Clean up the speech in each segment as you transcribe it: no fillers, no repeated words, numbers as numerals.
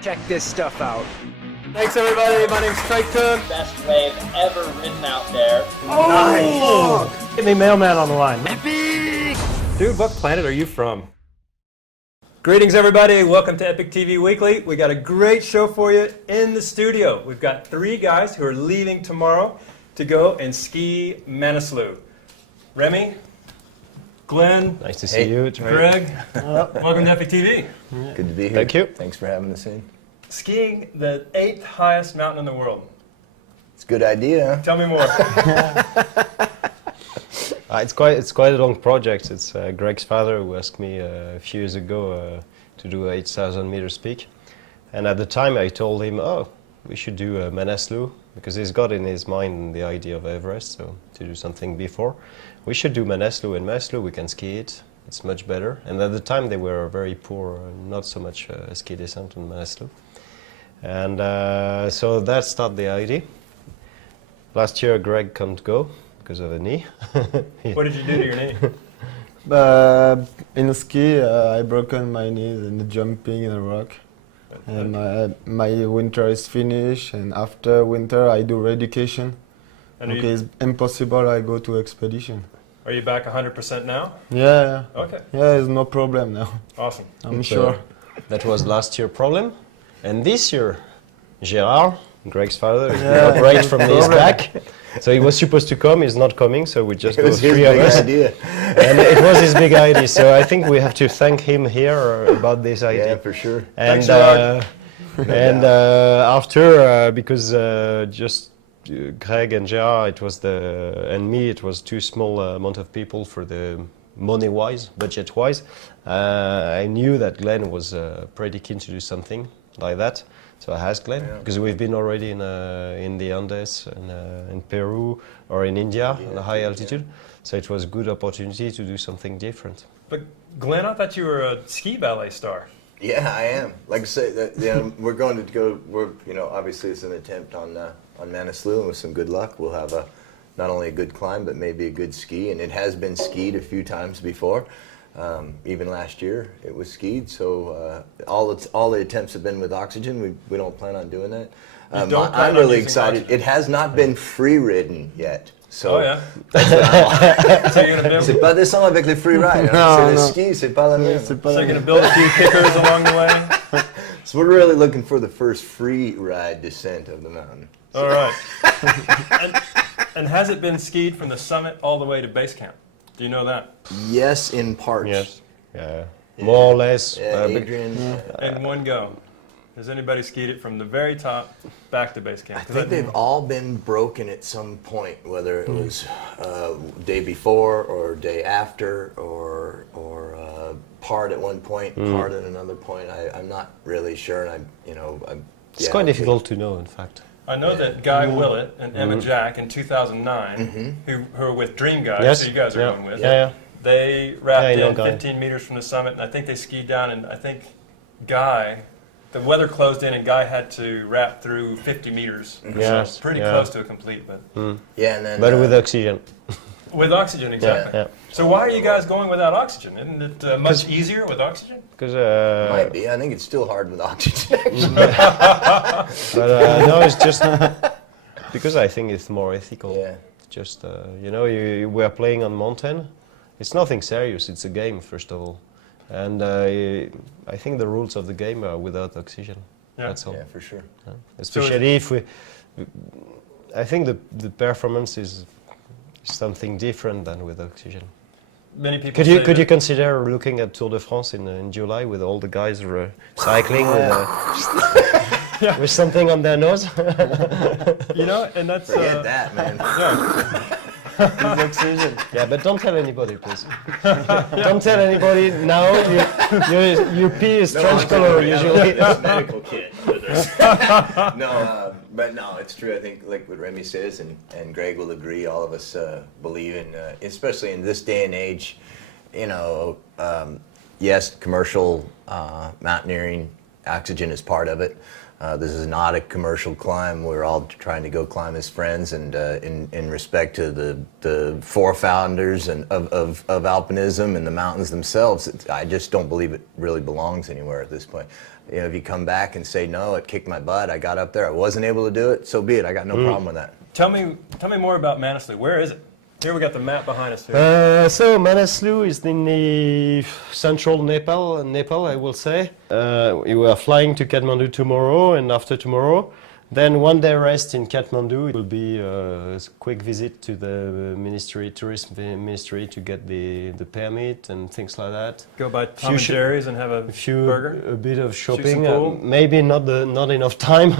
Check this stuff out. Thanks everybody, my name's Trango. Best wave ever ridden out there. Oh, nice! Get me Mailman on the line. Epic! Dude, what planet are you from? Greetings everybody, welcome to EpicTV Weekly. We got a great show for you in the studio. We've got 3 guys who are leaving tomorrow to go and ski Manaslu. Rémy, Glen, Nice to see you. Greg, welcome to EpicTV. Good to be here. Thank you. Thanks for having us in. Skiing the 8th highest mountain in the world. It's a good idea. Tell me more. It's quite a long project. It's Greg's father who asked me a few years ago to do 8,000 meters peak, and at the time I told him, "Oh, we should do Manaslu," because he's got in his mind the idea of Everest, so to do something before. We should do Manaslu. In Manaslu we can ski it. It's much better. And at the time they were very poor, not so much ski descent on Manaslu. And so that started the idea. Last year Greg couldn't go because of a knee. What did you do to your knee? In the ski, I broken my knees in the jumping in a rock. And my winter is finished, and after winter I do re-education. And Okay, it's impossible I go to expedition. Are you back 100% now? Yeah, Okay, yeah, it's no problem now. awesome. I'm So sure. that was last year's problem. And this year, Gérard, Greg's father, is going to operate from his back. So he was supposed to come, he's not coming, so we just It go was his 3 of big us. idea. And it was his big idea, so I think we have to thank him here about this idea. Yeah, for sure. And, Thanks, Gerard. After, because Greg and Gérard, it was and me, it was too small amount of people for the money-wise, budget-wise. I knew that Glen was pretty keen to do something like that. So I asked Glen, because we've been already in the Andes, in Peru, or in India, on a high altitude. So it was a good opportunity to do something different. But Glen, I thought you were a ski ballet star. Yeah, I am. Like I say, we're going to go. Obviously it's an attempt on Manaslu, and with some good luck, we'll have not only a good climb, but maybe a good ski. And it has been skied a few times before. Even last year it was skied, so all the attempts have been with oxygen. We don't plan on doing that. I'm really excited. Oxygen? It has not been free ridden yet. So Oh yeah. so So you're gonna c'est build, pas descendre avec le free ride. Non, C'est le non. ski, c'est pas la même. C'est pas so la you're gonna même. build a few kickers along the way. So we're really looking for the first free ride descent of the mountain. All right. and has it been skied from the summit all the way to base camp? Do you know that? Yes, in parts. Yes. Yeah. More or less. Yeah, but Adrian. In one go. Has anybody skied it from the very top back to base camp? I think they've all been broken at some point, whether it was day before or day after, or part at one point, part at another point. I'm not really sure, and it's quite difficult to know, in fact. I know that Guy Willett and Emma Jack in 2009, who are with Dream Guys, Yes. who you guys are Yeah. going with, Yeah. they wrapped Yeah, I know in Guy. 15 meters from the summit, and I think they skied down, and I think Guy, the weather closed in, and Guy had to wrap through 50 meters. Yes, So pretty yeah. close to a complete, but Yeah, and then But with oxygen. with oxygen, exactly. Yeah. So why are you guys going without oxygen? Isn't it much easier with oxygen? Because might be. I think it's still hard with oxygen. Actually. but no, it's just because I think it's more ethical. Yeah. Just we are playing on mountain. It's nothing serious. It's a game, first of all, and I think the rules of the game are without oxygen. Yeah. That's all. Yeah, for sure. Especially if we. I think the performance is something different than with oxygen. Many people Could say you that- consider looking at Tour de France in July with all the guys cycling with something on their nose? and that's Forget that, man. Yeah, but don't tell anybody, please. Don't tell anybody now. Your pee is trench color usually. It's medical kit. But no, it's true. I think like what Rémy says, and Greg will agree. All of us believe in, especially in this day and age. Yes, commercial mountaineering, oxygen is part of it. This is not a commercial climb. We're all trying to go climb as friends, and in respect to the forefounders and of alpinism and the mountains themselves, I just don't believe it really belongs anywhere at this point. You know, if you come back and say, no, it kicked my butt, I got up there, I wasn't able to do it, so be it. I got no problem with that. Tell me more about Manaslu. Where is it? Here we got the map behind us here. So Manaslu is in the central Nepal, I will say. We are flying to Kathmandu tomorrow and after tomorrow. Then 1 day rest in Kathmandu. It will be a quick visit to the tourism ministry to get the permit and things like that. Go by Tom and Jerry's and have a burger? A bit of Shoot shopping. some pool? Maybe not enough time,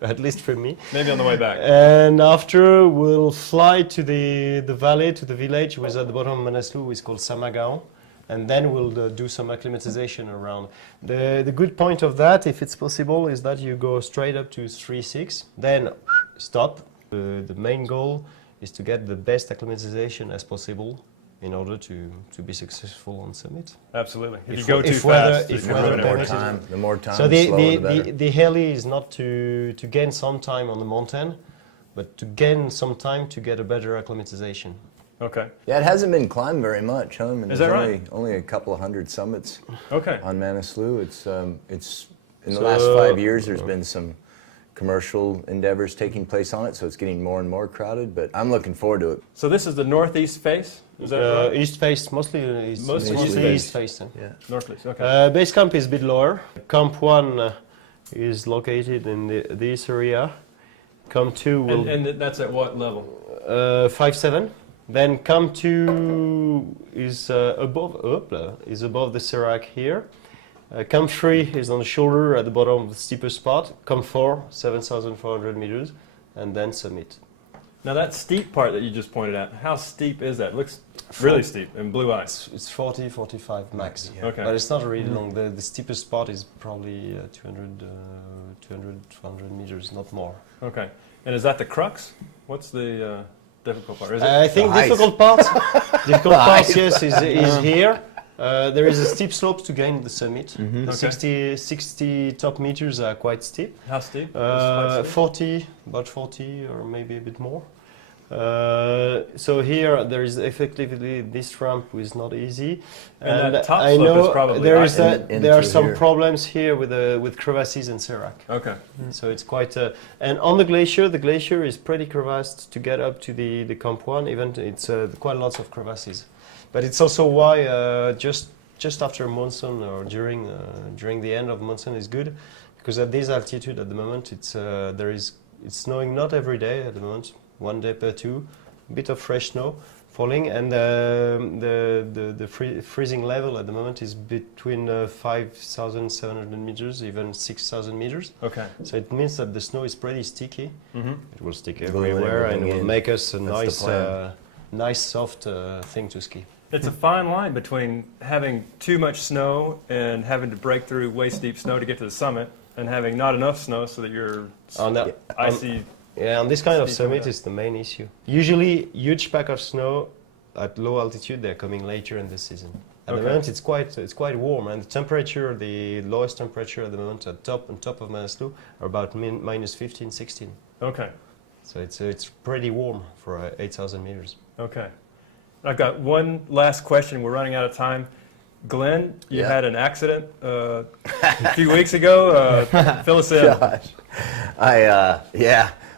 at least for me. Maybe on the way back. And after we'll fly to the valley, to the village, which is at the bottom of Manaslu, which is called Samagaon. And then we'll do some acclimatization around. The good point of that, if it's possible, is that you go straight up to 3.6, then stop. The main goal is to get the best acclimatization as possible in order to be successful on summit. Absolutely. If you go too fast, The more time, so the slower, the better. the heli is not to gain some time on the mountain, but to gain some time to get a better acclimatization. Okay. Yeah, it hasn't been climbed very much, huh? I mean, Is there's that right? only a couple of hundred summits Okay. on Manaslu. It's in the last 5 years there's been some commercial endeavors taking place on it, so it's getting more and more crowded, but I'm looking forward to it. So this is the northeast face? Is that right? East face, mostly Mostly east face. Yeah. Northeast, okay. Base camp is a bit lower. Camp 1 is located in this area. Camp 2 will And that's at what level? 5.7. Then Camp 2 is above the Serac here. Camp 3 is on the shoulder at the bottom of the steepest spot. Camp 4, 7,400 meters, and then summit. Now that steep part that you just pointed out, how steep is that? It looks really steep in blue eyes. It's 40, 45 max. Yeah. Okay. But it's not really long. The steepest spot is probably 200, 200 meters, not more. Okay. And is that the crux? What's the difficult part? Is it? I think The difficult part, yes, is here. There is a steep slope to gain the summit. Okay. 60 top meters are quite steep. How steep? Quite steep? 40, about 40 or maybe a bit more. So here there is effectively this ramp is not easy, And that top I slope know is probably there high. is In there are through some here. problems here with crevasses and serac. Okay. So it's quite and on the glacier is pretty crevassed to get up to the Camp 1. Even it's quite lots of crevasses, but it's also why just after monsoon or during the end of monsoon is good, because at this altitude at the moment it's snowing not every day at the moment. 1 day per 2, a bit of fresh snow falling, and the freezing level at the moment is between 5,700 meters, even 6,000 meters. Okay. So it means that the snow is pretty sticky. Mm-hmm. It will stick Blowing everywhere, and it everything will in. make us a That's the plan. nice soft thing to ski. It's a fine line between having too much snow and having to break through waist deep snow to get to the summit, and having not enough snow so that you're On that, icy. Yeah, on this kind of Steep summit like that. is the main issue. Usually, huge pack of snow at low altitude, they're coming later in the season. At the Okay. moment, it's quite warm, and the lowest temperature at the moment on top of Manaslu are about minus 15, 16. Okay. So it's pretty warm for 8,000 meters. Okay. I've got one last question. We're running out of time. Glenn, you Yeah. had an accident a few weeks ago. Fill us in. Gosh,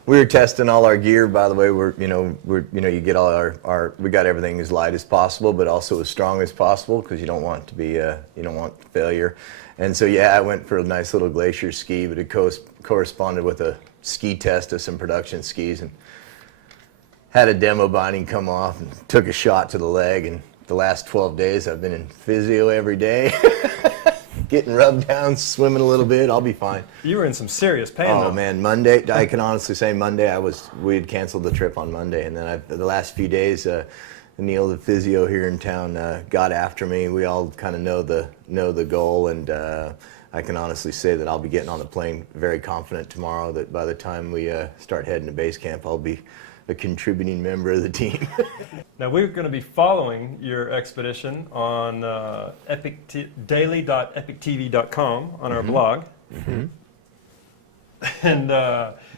we were testing all our gear. By the way, you get all we got everything as light as possible, but also as strong as possible, because you don't want to be you don't want failure. And so I went for a nice little glacier ski, but it corresponded with a ski test of some production skis, and had a demo binding come off and took a shot to the leg. And the last 12 days I've been in physio every day. Getting rubbed down, swimming a little bit, I'll be fine. You were in some serious pain, Oh though. man, Monday, I can honestly say Monday, we had canceled the trip on Monday, and then the last few days, Neil, the physio here in town, got after me. We all kind of know the goal, and I can honestly say that I'll be getting on the plane very confident tomorrow that by the time we start heading to base camp, I'll be a contributing member of the team. Now, we're going to be following your expedition on daily.epictv.com on our blog. And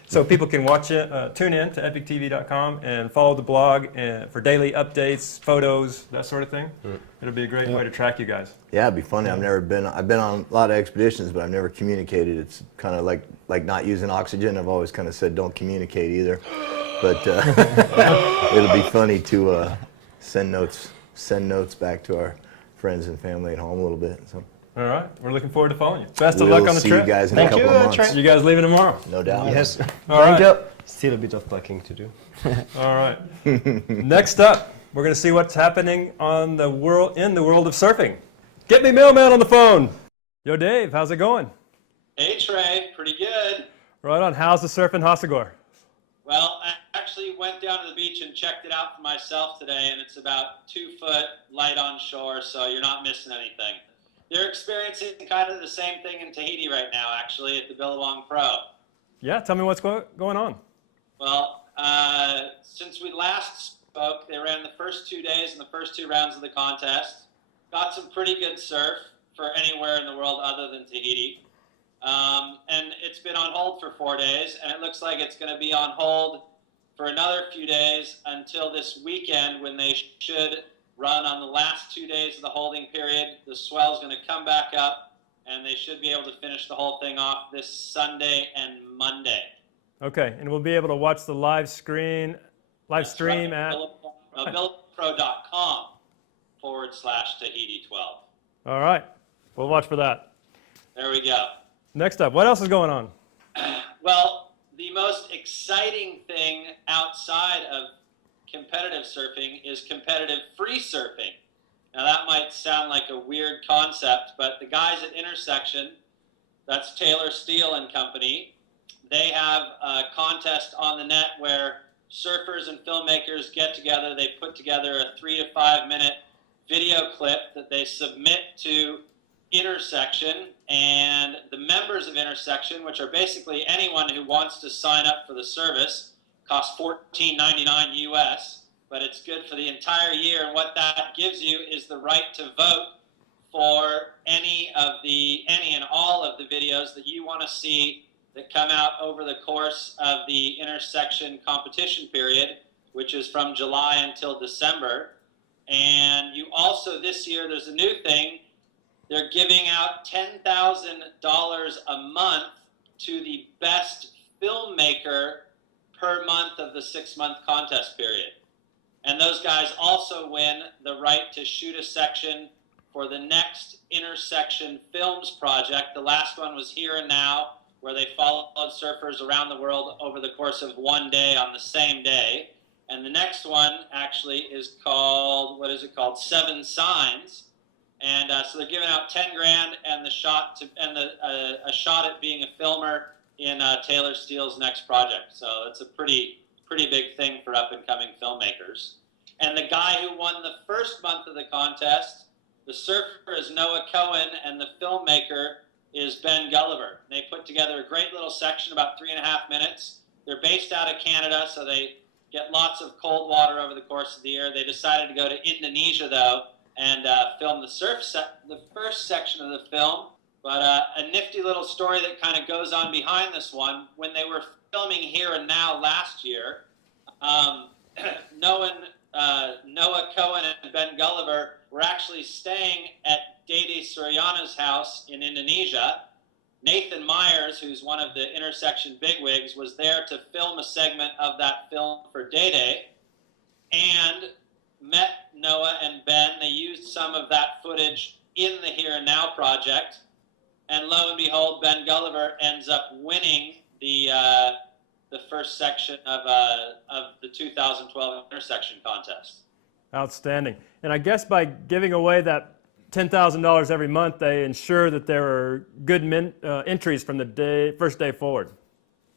so people can watch it, tune in to epictv.com and follow the blog for daily updates, photos, that sort of thing. It'll be a great way to track you guys. Yeah, it'd be funny. I've been on a lot of expeditions, but I've never communicated. It's kind of like not using oxygen. I've always kind of said don't communicate either. But it'll be funny to send notes back to our friends and family at home a little bit. So. All right, we're looking forward to following you. Best of luck on the See trip. you guys in a couple of months. You guys leaving tomorrow? No doubt. Yes. All right. Still a bit of packing to do. All right. Next up, we're going to see what's happening in the world of surfing. Get me Mailman on the phone. Yo, Dave, how's it going? Hey Trey, pretty good. Right on. How's the surf in Hossegor? Well, I actually went down to the beach and checked it out for myself today, and it's about 2 foot light on shore, so you're not missing anything. They're experiencing kind of the same thing in Tahiti right now, actually, at the Billabong Pro. Yeah, tell me what's going on. Well, since we last spoke, they ran the first 2 days and the first 2 rounds of the contest. Got some pretty good surf for anywhere in the world other than Tahiti. And it's been on hold for 4 days, and it looks like it's going to be on hold for another few days until this weekend, when they should run on the last 2 days of the holding period. The swell's going to come back up, and they should be able to finish the whole thing off this Sunday and Monday. Okay, and we'll be able to watch the live stream at billabongpro.com/Tahiti12. All right, we'll watch for that. There we go. Next up, what else is going on? Well, the most exciting thing outside of competitive surfing is competitive free surfing. Now that might sound like a weird concept, but the guys at Innersection, that's Taylor, Steele and company, they have a contest on the net where surfers and filmmakers get together. They put together a 3 to 5 minute video clip that they submit to Innersection, and the members of Innersection, which are basically anyone who wants to sign up for the service, costs $14.99 US, but it's good for the entire year. And what that gives you is the right to vote for any and all of the videos that you want to see that come out over the course of the Innersection competition period, which is from July until December. And you also, this year, there's a new thing. They're giving out $10,000 a month to the best filmmaker per month of the 6-month contest period. And those guys also win the right to shoot a section for the next Innersection Films project. The last one was Here and Now, where they followed surfers around the world over the course of 1 day on the same day. And the next one actually is called, what is it called? 7 Signs. And so they're giving out 10 grand and a shot at being a filmer in Taylor Steele's next project. So it's a pretty big thing for up-and-coming filmmakers. And the guy who won the first month of the contest, the surfer is Noah Cohen, and the filmmaker is Ben Gulliver. They put together a great little section, about 3.5 minutes. They're based out of Canada, so they get lots of cold water over the course of the year. They decided to go to Indonesia, though, and film the first section of the film. But a nifty little story that kind of goes on behind this one. When they were filming Here and Now last year, Noah Cohen and Ben Gulliver were actually staying at Dede Suryana's house in Indonesia. Nathan Myers, who's one of the Innersection bigwigs, was there to film a segment of that film for Dede, and met Noah and Ben. They used some of that footage in the Here and Now project, and lo and behold, Ben Gulliver ends up winning the first section of the 2012 Innersection contest. Outstanding. And I guess by giving away that $10,000 every month, they ensure that there are good entries from the first day forward.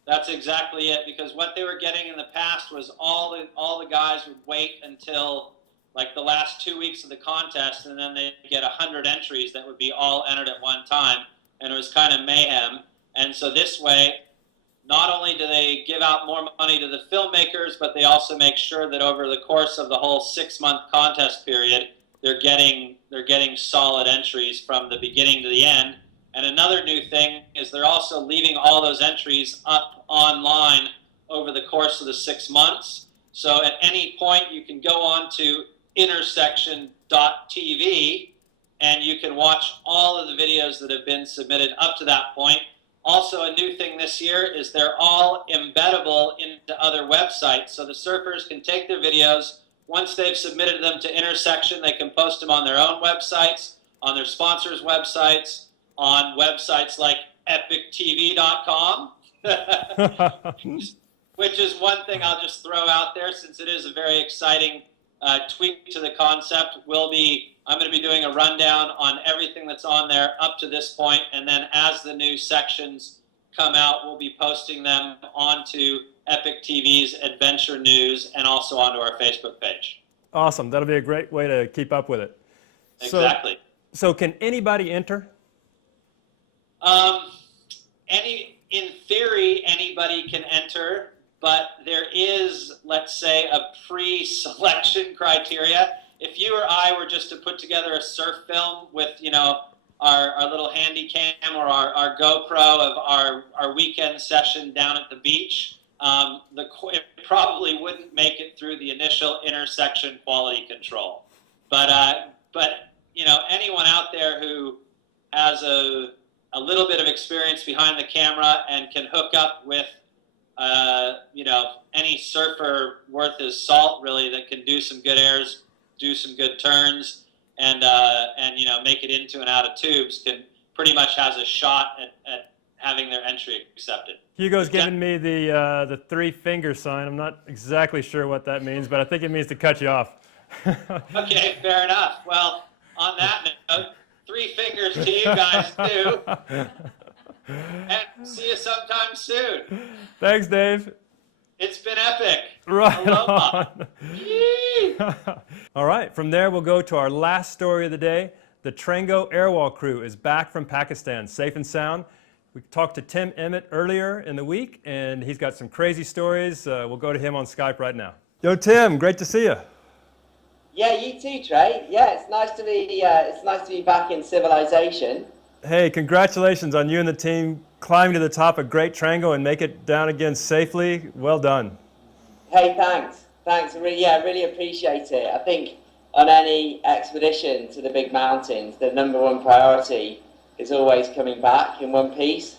That's exactly it, because what they were getting in the past was all the guys would wait until like the last 2 weeks of the contest, and then they'd get 100 entries that would be all entered at one time, and it was kind of mayhem. And so this way, not only do they give out more money to the filmmakers, but they also make sure that over the course of the whole 6-month contest period, they're getting solid entries from the beginning to the end. And another new thing is they're also leaving all those entries up online over the course of the 6 months. So at any point you can go on to Innersection.tv and you can watch all of the videos that have been submitted up to that point. Also, a new thing this year is they're all embeddable into other websites. So the surfers can take their videos. Once they've submitted them to Innersection, they can post them on their own websites, on their sponsors' websites, on websites like EpicTV.com, which is one thing I'll just throw out there since it is a very exciting tweak to the concept. I'm going to be doing a rundown on everything that's on there up to this point, and then as the new sections come out, we'll be posting them onto Epic TV's Adventure News and also onto our Facebook page. Awesome. That'll be a great way to keep up with it. Exactly. So can anybody enter? In theory, anybody can enter, but there is, let's say, a pre-selection criteria. If you or I were just to put together a surf film with, our little handy cam or our GoPro of our weekend session down at the beach, it probably wouldn't make it through the initial Innersection quality control. But anyone out there who has a little bit of experience behind the camera and can hook up with any surfer worth his salt, really, that can do some good airs, do some good turns, and make it into and out of tubes, can pretty much has a shot at having their entry accepted. Hugo's giving me the 3-finger sign. I'm not exactly sure what that means, but I think it means to cut you off. Okay, fair enough. Well, on that note, 3 fingers to you guys too. And see you sometime soon. Thanks, Dave. It's been epic. Right Aloha. on. All right, from there we'll go to our last story of the day. The Trango Air Wall crew is back from Pakistan, safe and sound. We talked to Tim Emmett earlier in the week, and he's got some crazy stories. We'll go to him on Skype right now. Yo, Tim, great to see you. Yeah, you too, Trey. Yeah, it's nice to be back in civilization. Hey, congratulations on you and the team climbing to the top of Great Trango and make it down again safely. Well done. Hey, thanks. I really appreciate it. I think on any expedition to the big mountains, the number one priority is always coming back in one piece.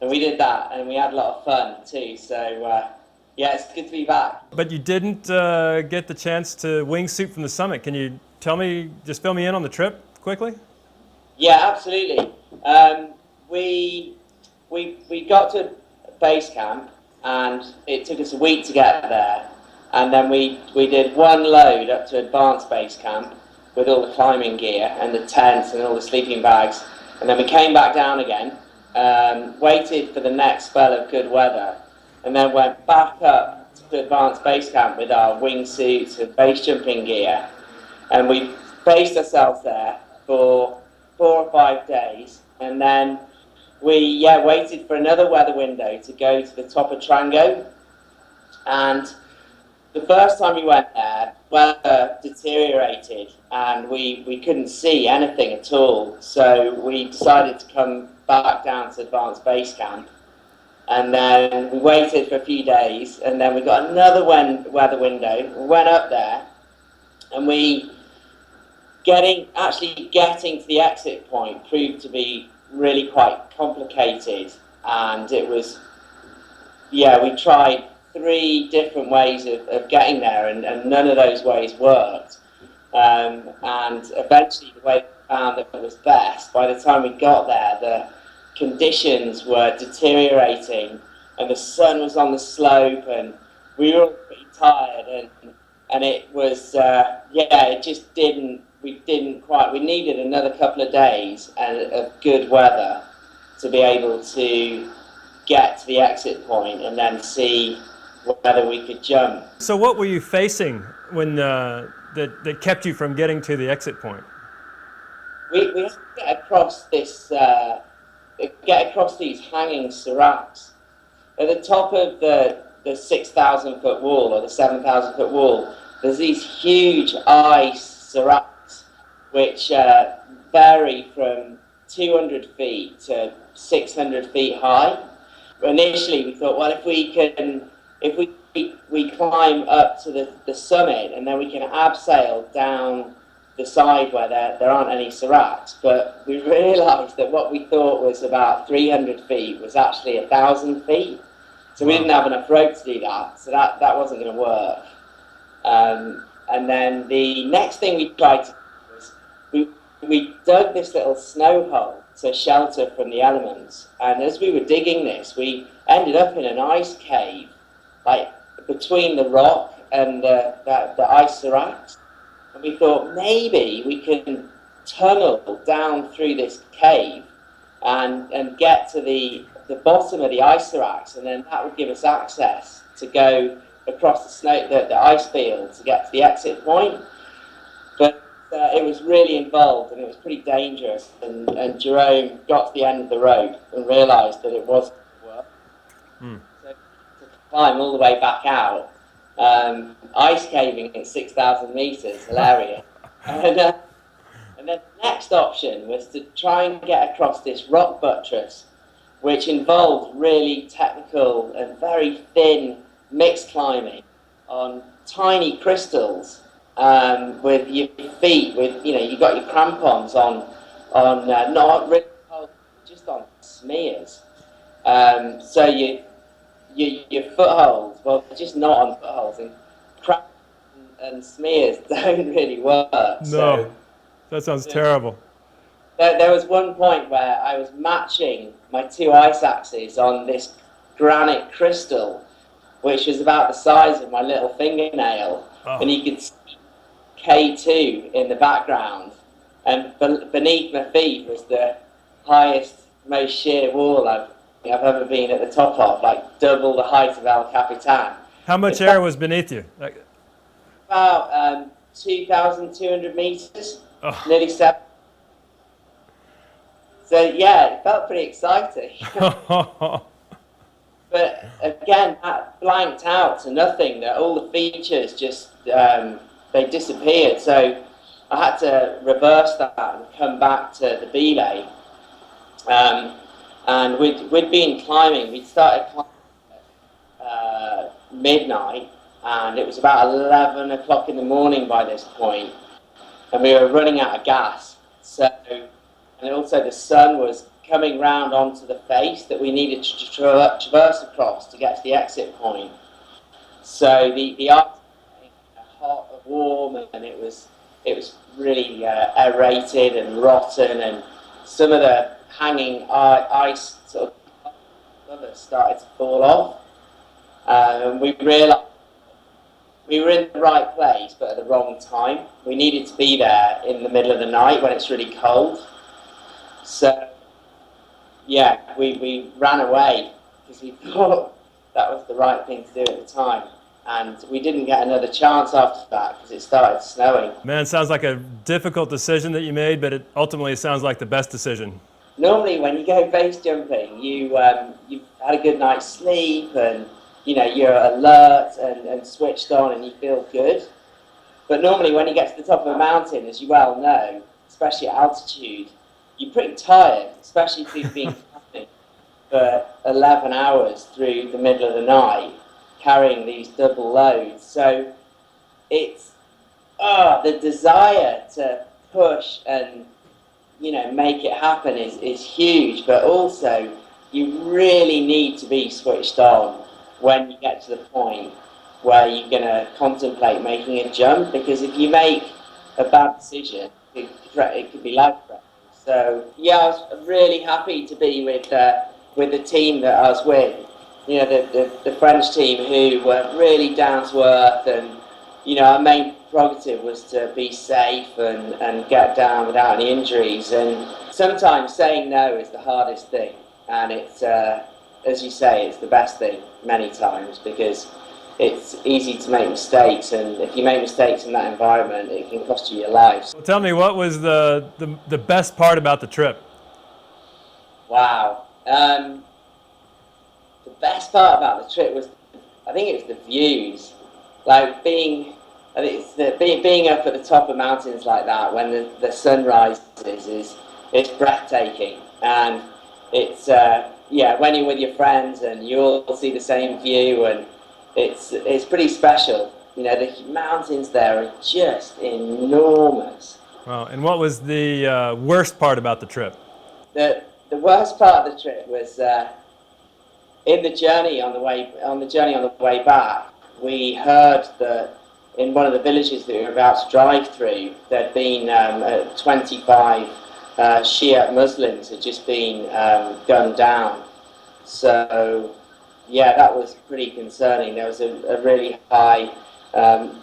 And we did that, and we had a lot of fun too. So, yeah, it's good to be back. But you didn't get the chance to wingsuit from the summit. Can you fill me in on the trip quickly? Yeah, absolutely. We got to base camp, and it took us a week to get there. And then we did one load up to advanced base camp with all the climbing gear and the tents and all the sleeping bags. And then we came back down again, waited for the next spell of good weather, and then went back up to advanced base camp with our wingsuits and base jumping gear. And we based ourselves there for 4 or 5 days, and then we waited for another weather window to go to the top of Trango. And the first time we went there, weather deteriorated and we couldn't see anything at all. So we decided to come back down to advanced base camp, and then we waited for a few days, and then we got another weather window. We went up there, and actually getting to the exit point proved to be really quite complicated, and it was, we tried 3 different ways of getting there, and none of those ways worked. And eventually the way we found that it was best, by the time we got there, the conditions were deteriorating, and the sun was on the slope, and we were all pretty tired, and it was, it just we needed another couple of days of good weather to be able to get to the exit point and then see whether we could jump. So what were you facing when that kept you from getting to the exit point? We had to get across these hanging seracs. At the top of the 6,000 foot wall or the 7,000 foot wall, there's these huge ice seracs which vary from 200 feet to 600 feet high. Initially, we thought, well, if we climb up to the summit and then we can abseil down the side where there aren't any seracs. But we realised that what we thought was about 300 feet was actually 1,000 feet. So we didn't have enough rope to do that. So that wasn't going to work. And then the next thing we tried to do was we dug this little snow hole to shelter from the elements. And as we were digging this, we ended up in an ice cave, like between the rock and the ice seracs. And we thought maybe we can tunnel down through this cave and get to the bottom of the ice seracs, and then that would give us access to go across the ice field to get to the exit point. But it was really involved and it was pretty dangerous, and Jerome got to the end of the rope and realised that it wasn't going to work. So to climb all the way back out, ice caving at 6,000 metres, hilarious. And then the next option was to try and get across this rock buttress, which involved really technical and very thin mixed climbing on tiny crystals, with your feet, you got your crampons on not really cold, just on smears. So your footholds, well, just not on footholds, and crampons and smears don't really work. No, so, that sounds terrible. There was one point where I was matching my two ice axes on this granite crystal, which was about the size of my little fingernail, and you could see K2 in the background, and beneath my feet was the highest, most sheer wall I've ever been at the top of, like double the height of El Capitan. How much air was beneath you? About 2,200 meters, nearly 7. So yeah, it felt pretty exciting. But again, that blanked out to nothing. That all the features just they disappeared. So I had to reverse that and come back to the belay. And we'd been climbing. We'd started climbing at midnight, and it was about 11 o'clock in the morning by this point, and we were running out of gas. So, and also the sun was coming round onto the face that we needed to traverse across to get to the exit point. So the ice was hot and warm, and it was really aerated and rotten, and some of the hanging ice sort of started to fall off. And we realised we were in the right place but at the wrong time. We needed to be there in the middle of the night when it's really cold. So yeah, we ran away because we thought that was the right thing to do at the time. And we didn't get another chance after that because it started snowing. Man, sounds like a difficult decision that you made, but it ultimately sounds like the best decision. Normally when you go base jumping, you've had a good night's sleep, and you're alert and switched on and you feel good. But normally when you get to the top of a mountain, as you well know, especially at altitude, you're pretty tired, especially if you've been climbing for 11 hours through the middle of the night, carrying these double loads. So it's the desire to push and make it happen is huge, but also you really need to be switched on when you get to the point where you're going to contemplate making a jump, because if you make a bad decision, it could be life-threatening. So yeah, I was really happy to be with the team that I was with. The French team, who were really down to earth, and our main prerogative was to be safe and get down without any injuries. And sometimes saying no is the hardest thing, and it's as you say, it's the best thing many times, because it's easy to make mistakes, and if you make mistakes in that environment, it can cost you your life. Well, tell me, what was the best part about the trip? Wow. The best part about the trip was, I think it was the views. Like being up at the top of mountains like that when the sun rises it's breathtaking, and it's when you're with your friends and you all see the same view, and it's pretty special. You know, the mountains there are just enormous. Wow. And what was the worst part about the trip? The worst part of the trip was in the journey on the way back. We heard that in one of the villages that we were about to drive through, there'd been 25 Shia Muslims had just been gunned down. So, yeah, that was pretty concerning. There was a really high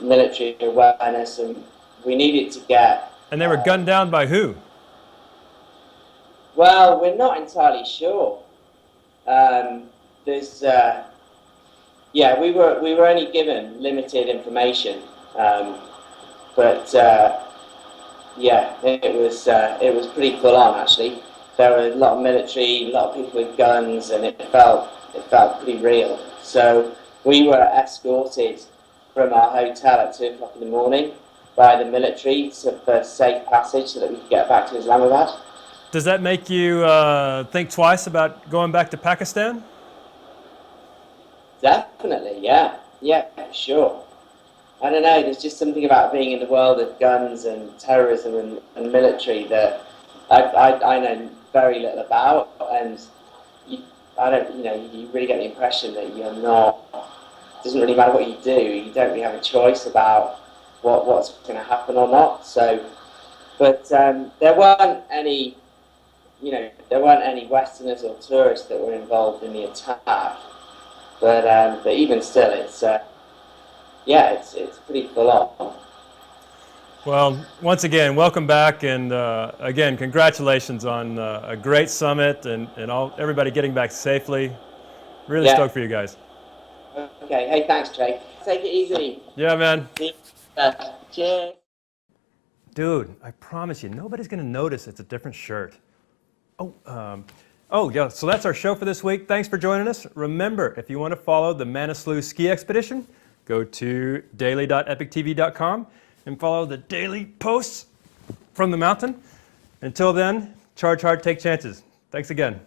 military awareness, and we needed to get... And they were gunned down by who? Well, we're not entirely sure. We were only given limited information, but it was pretty full on actually. There were a lot of military, a lot of people with guns, and it felt pretty real. So we were escorted from our hotel at 2 o'clock in the morning by the military for safe passage so that we could get back to Islamabad. Does that make you think twice about going back to Pakistan? Definitely, yeah, sure. I don't know, there's just something about being in the world of guns and terrorism and military that I know very little about, and you really get the impression that you're not, it doesn't really matter what you do, you don't really have a choice about what's going to happen or not. So, but there weren't any Westerners or tourists that were involved in the attack. But even still, it's pretty full on. Well, once again, welcome back, and again, congratulations on a great summit and everybody getting back safely. Really stoked for you guys. Okay, hey, thanks, Trey. Take it easy. Yeah, man. Cheers. Dude, I promise you, nobody's going to notice it's a different shirt. Oh, yeah, so that's our show for this week. Thanks for joining us. Remember, if you want to follow the Manaslu ski expedition, go to daily.epictv.com and follow the daily posts from the mountain. Until then, charge hard, take chances. Thanks again.